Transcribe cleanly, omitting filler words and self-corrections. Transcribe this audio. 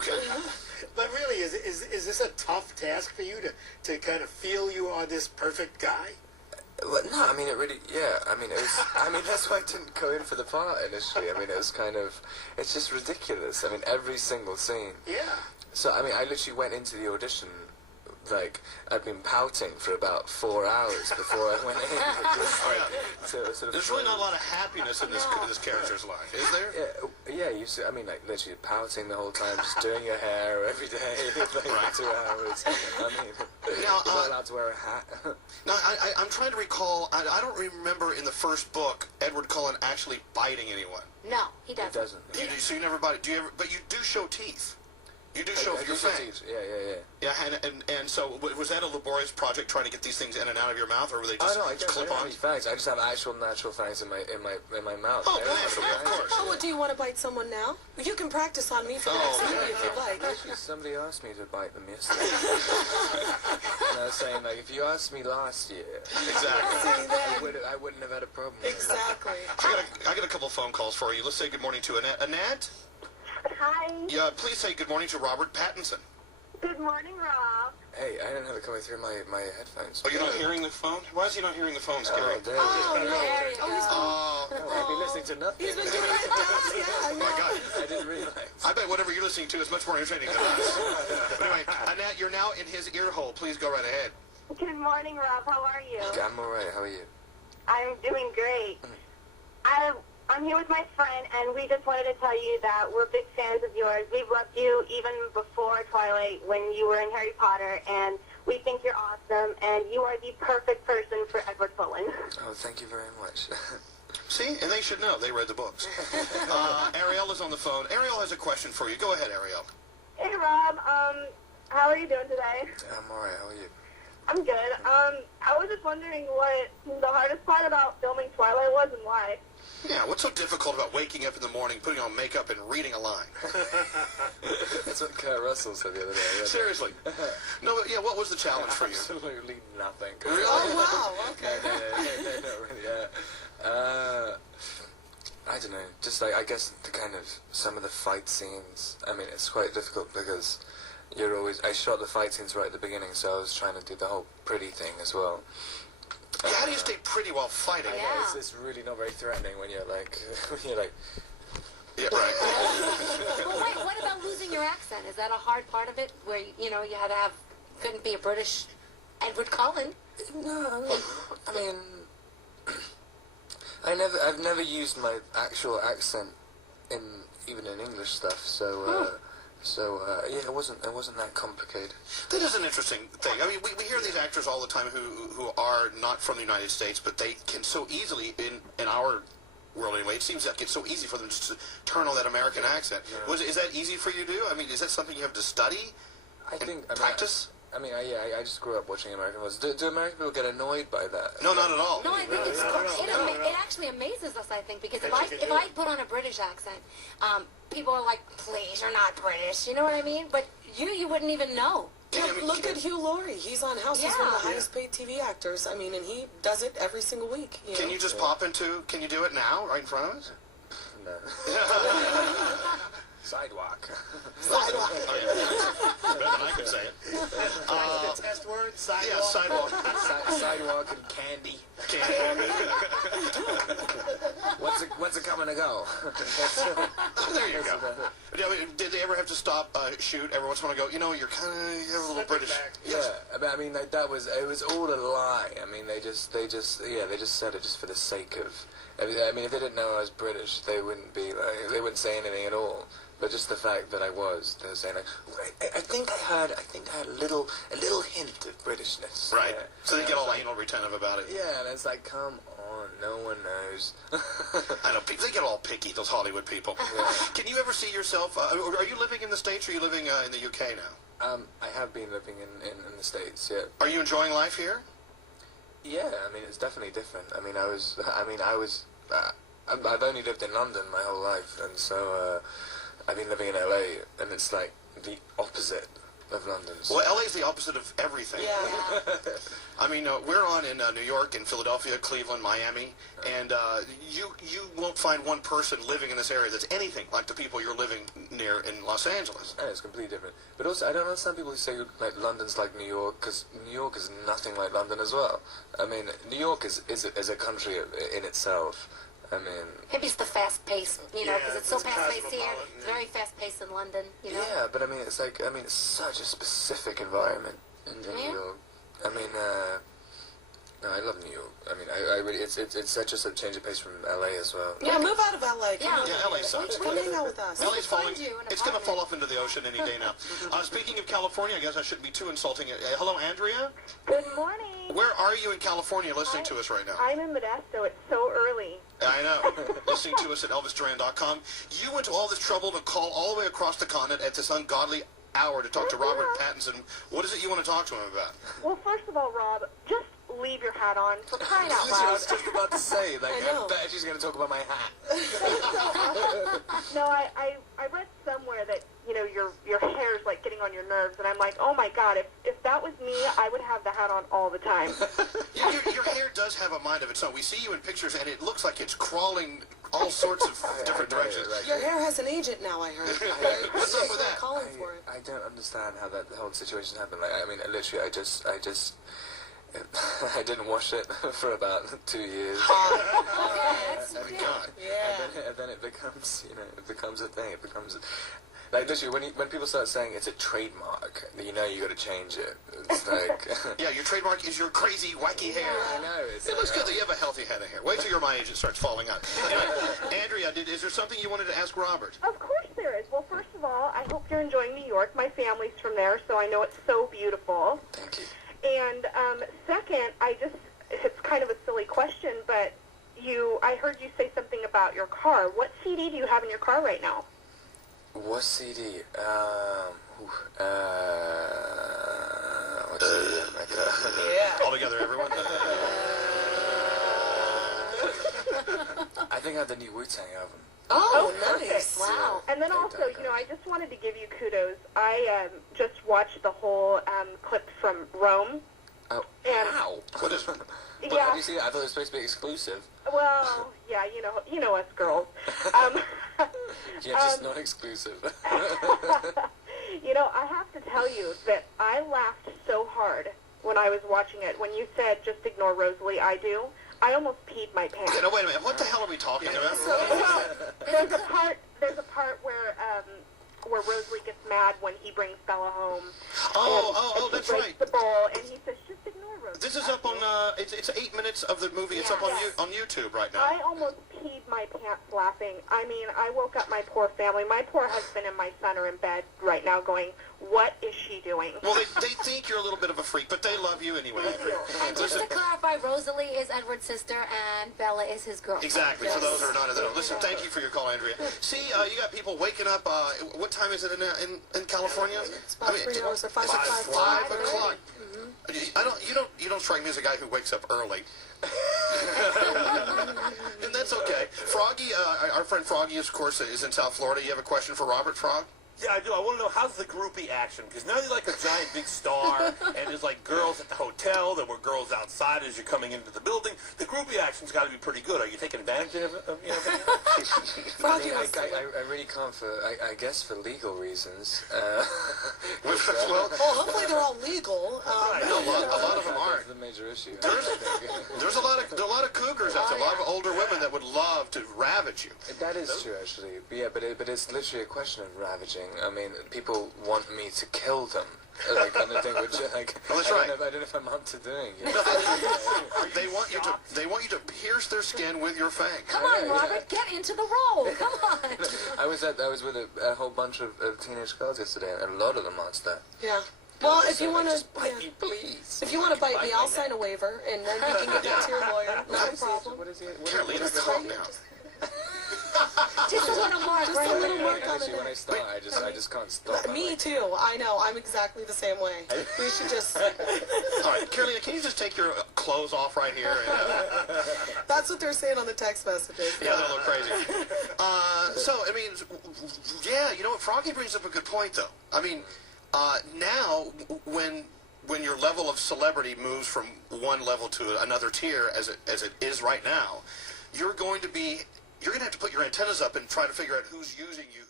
Okay. But really, is this a tough task for you to kind of feel you are this perfect guy? Well, no, I mean, it really, yeah, I mean, it was, I mean, that's why I didn't go in for the part initially. I mean, it was kind of, it's just ridiculous. I mean, every single scene. Yeah. So, I mean, I literally went into the audition, like, I'd been pouting for about 4 hours before I went in. Just, like, sort of There's really not a lot of happiness in this character's life, is there? Yeah, you see, I mean, like, literally pouting the whole time, just doing your hair every day, like, 2 hours. I mean, Now, you're not allowed to wear a hat. Now, I'm trying to recall, I don't remember in the first book, Edward Cullen actually biting anyone. No, he doesn't. He doesn't. You do, so you never bite, do you ever, but you do show teeth. You do show your fangs. Yeah. Yeah, and so was that a laborious project trying to get these things in and out of your mouth, or were they just I don't clip have on? any fangs. I just have actual natural fangs in my mouth. Oh, naturally, of course. Oh, well, do you want to bite someone now? You can practice on me for the next movie if you'd like. Actually, somebody asked me to bite them yesterday. And I was saying, like, if you asked me last year, Exactly. I wouldn't have had a problem. Exactly. I got a couple phone calls for you. Let's say good morning to Annette. Annette? Hi. Yeah, please say good morning to Robert Pattinson. Good morning, Rob. Hey, I didn't have it coming through my headphones. Oh, you're not hearing the phone? Why is he not hearing the phone, Scary? Oh, there There you go. Oh, I've been listening to nothing. He's been doing it. oh my God. I didn't realize. I bet whatever you're listening to is much more entertaining than us. But anyway, Annette, you're now in his ear hole. Please go right ahead. Good morning, Rob. How are you? I'm alright, how are you? I'm doing great. I'm here with my friend, and we just wanted to tell you that we're big fans of yours. We've loved you even before Twilight when you were in Harry Potter, and we think you're awesome, and you are the perfect person for Edward Cullen. Oh, thank you very much. See? And they should know. They read the books. Ariel is on the phone. Ariel has a question for you. Go ahead, Ariel. Hey, Rob. How are you doing today? I'm alright, how are you? I'm good. I was just wondering what the hardest part about filming Twilight was and why. Yeah, what's so difficult about waking up in the morning, putting on makeup, and reading a line? That's what Kurt Russell said the other day. Seriously. No, but yeah, what was the challenge for you? Absolutely nothing. Really? Oh, wow. Okay. No, really, I don't know, just like, I guess the kind of, some of the fight scenes, I mean, it's quite difficult because I shot the fight scenes right at the beginning, so I was trying to do the whole pretty thing as well. Yeah, how do you stay pretty while fighting? I know, it's really not very threatening when you're like, Yeah, right. Well, wait, what about losing your accent? Is that a hard part of it, where, you had to have, couldn't be a British Edward Cullen? No, I mean, I've never used my actual accent even in English stuff, so, yeah, it wasn't that complicated. That is an interesting thing. I mean, we hear these actors all the time who are not from the United States, but they can so easily, in our world anyway, it seems like it's so easy for them just to turn on that American accent. Yeah. Is that easy for you to do? I mean, is that something you have to study practice? I just grew up watching American movies. Do American people get annoyed by that? No, not at all. No, I think it actually amazes us, I think, because if I put on a British accent, people are like, please, you're not British, you know what I mean? But you wouldn't even know. Look at Hugh Laurie. He's on House. He's one of the highest paid TV actors. I mean, and he does it every single week. Can you just pop into, can you do it now, right in front of us? No. Sidewalk. Sidewalk. Oh, yeah. Better than I could say it. The test word? Sidewalk? Yeah, sidewalk. Sidewalk and candy. When's it coming to go? There you go. Did they ever have to stop shoot every once in a while and go, you're kind of a little British? Yeah, it was all a lie. I mean, they just said it just for the sake of. I mean, if they didn't know I was British, they wouldn't say anything at all. But just the fact that they were saying like, I think I had a little hint of Britishness. Right. Yeah. So they get all anal retentive about it. Yeah, and it's like, come on, no one knows. I know, they get all picky, those Hollywood people. Yeah. Can you ever see yourself, are you living in the States or are you living in the UK now? I have been living in the States, yeah. Are you enjoying life here? Yeah, I mean, it's definitely different. I've only lived in London my whole life, and so I've been living in LA, and it's like the opposite of London's. Well, LA's the opposite of everything. Yeah. I mean, we're on in New York, and Philadelphia, Cleveland, Miami, and you won't find one person living in this area that's anything like the people you're living near in Los Angeles. Yeah, it's completely different. But also, I don't understand people who say like London's like New York, because New York is nothing like London as well. I mean, New York is a country in itself. I mean, Maybe it's the fast pace, you know, because Yeah, it's so it's fast paced here. cosmopolitan, It's very fast paced in London, you know. yeah, but I mean, it's like, I mean, it's such a specific environment in Yeah. New York. I mean, no, I love New York. I mean, I really, it's such a change of pace from LA as well. Yeah, move out of LA. Come Yeah. on. Yeah, LA sucks. Come hang out with us. LA's falling. find you an It's going to apartment. fall off into the ocean any day now. Speaking of California, I guess I shouldn't be too insulting. Hello, Andrea. Good morning. Where are you in California listening to us right now? I'm in Modesto. It's so early. I know. Listening to us at ElvisDuran.com. You went to all this trouble to call all the way across the continent at this ungodly hour to talk to Robert Pattinson. What is it you want to talk to him about? Well, first of all, Rob, just leave your hat on for crying out I loud. was just about to say, like, I know. I bet she's going to talk about my hat. No, I read somewhere that, you know, your hair's like getting on your nerves, and I'm like, oh my God, if that was me, I would have the hat on all the time. Your hair does have a mind of its own. We see you in pictures, and it looks like it's crawling all sorts of different I know, directions. like, Your hair has an agent now, I heard. What's up with that? Calling for it. I don't understand how that whole situation happened. Like, I mean, literally, I just, I didn't wash it for about 2 years. God. Yeah. And then it becomes, you know, it becomes a thing. It becomes, like, literally, when people start saying it's a trademark, you know you got to change it. It's like, Yeah, your trademark is your crazy, wacky hair. I know. It looks good that you have a healthy head of hair. Wait till you're my age, it starts falling out. Anyway, Andrea, is there something you wanted to ask Robert? Of course there is. Well, first of all, I hope you're enjoying New York. My family's from there, so I know it's so beautiful. Thank you. And second, it's kind of a silly question, but I heard you say something about your car. What CD do you have in your car right now? What CD? What CD? Yeah. All together, everyone? I think I have the new Wu-Tang album. Oh, perfect. nice. Wow. And then also, you know, I just wanted to give you kudos. I just watched the whole clip from Rome. Oh, And wow. What is? But Yeah. have you seen it? I thought it was supposed to be exclusive. well, yeah, you know us girls. Yeah, just not exclusive. You know, I have to tell you that I laughed so hard when I was watching it. When you said, just ignore Rosalie, I do, I almost peed my pants. Okay, no, wait a minute. What the hell are we talking about? Well, there's a part where Rosalie gets mad when he brings Bella home. Oh, and that's she breaks right. the bowl, and he says, just ignore Rosalie. This is up on, it's 8 minutes of the movie. It's up on on YouTube right now. I almost peed my pants laughing. I mean, I woke up my poor family. My poor husband and my son are in bed right now going, what is she doing? Well, they think you're a little bit of a freak, but they love you anyway. And just to clarify, Rosalie is Edward's sister and Bella is his girlfriend. Exactly, for those who are not in the know. Listen, thank you for your call, Andrea. See, you got people waking up, what time is it in California? It's about 3 hours or 5 o'clock. 5 o'clock. You don't strike me as a guy who wakes up early. And that's okay. Froggy, our friend Froggy, of course, is in South Florida. You have a question for Robert, Frog? Yeah, I do. I want to know, how's the groupie action? Because now you're like a giant big star, and there's like girls at the hotel. There were girls outside as you're coming into the building. The groupie action's got to be pretty good. Are you taking advantage of Froggy I was really can't I guess for legal reasons. Well, Well, hopefully they're all legal. a lot of them aren't. That's the major issue. There's a lot of cougars out there, a lot of older women that would love to ravage you. That is true, actually. Yeah, but it's literally a question of ravaging. I mean, people want me to kill them. Like, kind of thing, which, like, Well, that's I right. don't know if I'm up to doing it. They want you to pierce their skin with your fang. Come on, Robert, get into the role. Come on. I was with a whole bunch of teenage girls yesterday, and a lot of them asked that. Yeah. Well, if So, you like, want to, just bite me, please. if you want to bite me, I'll sign a waiver, and then you can give it to your lawyer. No problem. What is it? Carolina, calm down. Just a little more. Just a little mark on Actually, when I it. start, I just can't stop. I'm Me like, too. I know. I'm exactly the same way. We should just. All right, Carolina, can you just take your clothes off right here? And, That's what they're saying on the text messages. yeah, they look crazy. So, I mean, yeah, you know what? Froggy brings up a good point, though. I mean, Now, when your level of celebrity moves from one level to another tier, as it is right now, you're going to have to put your antennas up and try to figure out who's using you.